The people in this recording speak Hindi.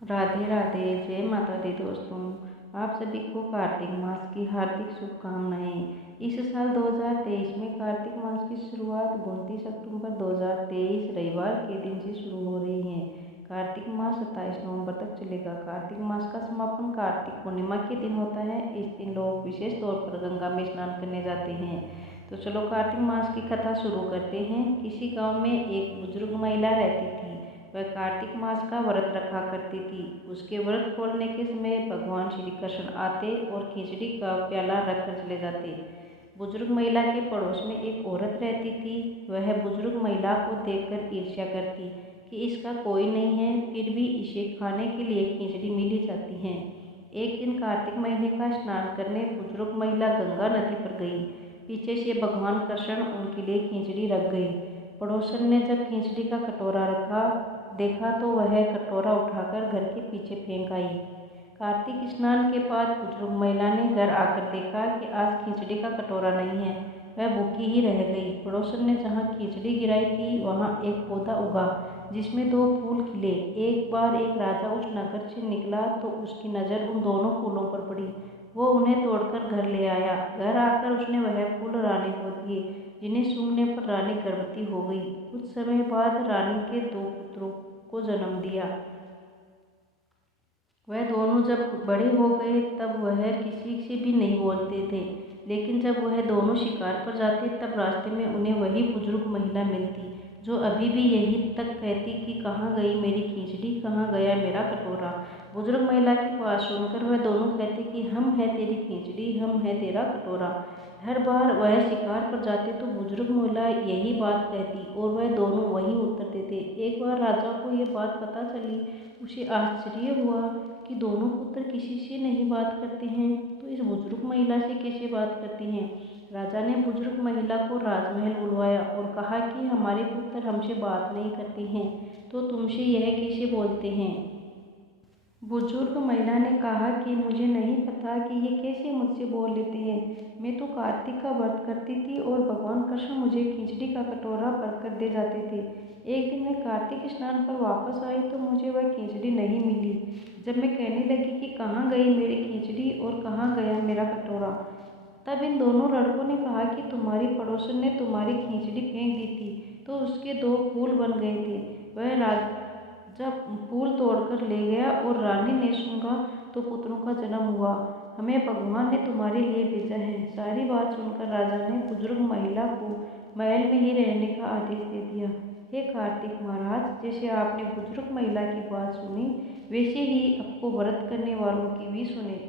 राधे राधे। जय माता दी दोस्तों। आप सभी को कार्तिक मास की हार्दिक शुभकामनाएं। इस साल 2023 में कार्तिक मास की शुरुआत 29 अक्टूबर 2023 रविवार के दिन से शुरू हो रही है। कार्तिक मास 27 नवंबर तक चलेगा। कार्तिक मास का समापन कार्तिक पूर्णिमा के दिन होता है। इस दिन लोग विशेष तौर पर गंगा में स्नान करने जाते हैं। तो चलो कार्तिक मास की कथा शुरू करते हैं। किसी गाँव में एक बुजुर्ग महिला रहती थी। वह कार्तिक मास का व्रत रखा करती थी। उसके व्रत खोलने के समय भगवान श्री कृष्ण आते और खिचड़ी का प्याला रखकर चले जाते। बुजुर्ग महिला के पड़ोस में एक औरत रहती थी। वह बुजुर्ग महिला को देखकर ईर्ष्या करती कि इसका कोई नहीं है, फिर भी इसे खाने के लिए खिचड़ी मिल ही जाती है। एक दिन कार्तिक महीने का स्नान करने बुजुर्ग महिला गंगा नदी पर गई। पीछे से भगवान कृष्ण उनके लिए खिचड़ी रख गई। पड़ोसन ने जब खिचड़ी का कटोरा रखा देखा तो वह कटोरा उठाकर घर के पीछे फेंक आई। कार्तिक स्नान के बाद बुजुर्ग महिला ने घर आकर देखा कि आज खिचड़ी का कटोरा नहीं है। वह भूखी ही रह गई। पड़ोसन ने जहाँ खिचड़ी गिराई थी वहाँ एक पौधा उगा जिसमें 2 फूल खिले। एक बार एक राजा उस नगर से निकला तो उसकी नज़र उन दोनों फूलों पर पड़ी। वो उन्हें तोड़कर घर ले आया। घर आकर उसने वह फूल रानी को दिए, जिन्हें सूंघने पर रानी गर्भवती हो गई। कुछ समय बाद रानी के 2 पुत्रों को जन्म दिया। वह दोनों जब बड़े हो गए तब वह किसी से भी नहीं बोलते थे, लेकिन जब वह दोनों शिकार पर जाते तब रास्ते में उन्हें वही बुजुर्ग महिला मिलती जो अभी भी यही तक कहती कि कहाँ गई मेरी खिचड़ी, कहाँ गया मेरा कटोरा। बुजुर्ग महिला की बात सुनकर वह दोनों कहते कि हम है तेरी खिचड़ी, हम है तेरा कटोरा। हर बार वह शिकार पर जाते तो बुजुर्ग महिला यही बात कहती और वह दोनों वही उत्तर देते। एक बार राजा को यह बात पता चली। उसे आश्चर्य हुआ कि दोनों पुत्र किसी से नहीं बात करते हैं, तो इस बुजुर्ग महिला से कैसे बात करते हैं। राजा ने बुजुर्ग महिला को राजमहल बुलवाया और कहा कि हमारे पुत्र हमसे बात नहीं करते हैं, तो तुमसे यह कैसे बोलते हैं। बुजुर्ग महिला ने कहा कि मुझे नहीं पता कि ये कैसे मुझसे बोल लेते हैं। मैं तो कार्तिक का व्रत करती थी और भगवान कृष्ण मुझे खिचड़ी का कटोरा भरकर दे जाते थे। एक दिन मैं कार्तिक स्नान पर वापस आई तो मुझे वह खिचड़ी नहीं मिली। जब मैं कहने लगी कि कहाँ गई मेरी खिचड़ी और कहाँ गया मेरा कटोरा, तब इन दोनों लड़कों ने कहा कि तुम्हारी पड़ोसन ने तुम्हारी खिचड़ी फेंक दी थी तो उसके 2 फूल बन गए थे। वह राजा फूल तोड़कर ले गया और रानी ने सूंघा तो पुत्रों का जन्म हुआ। हमें भगवान ने तुम्हारे लिए भेजा है। सारी बात सुनकर राजा ने बुजुर्ग महिला को महल में ही रहने का आदेश दे दिया। हे कार्तिक महाराज, जैसे आपने बुजुर्ग महिला की बात सुनी वैसे ही आपको व्रत करने वालों की भी सुने।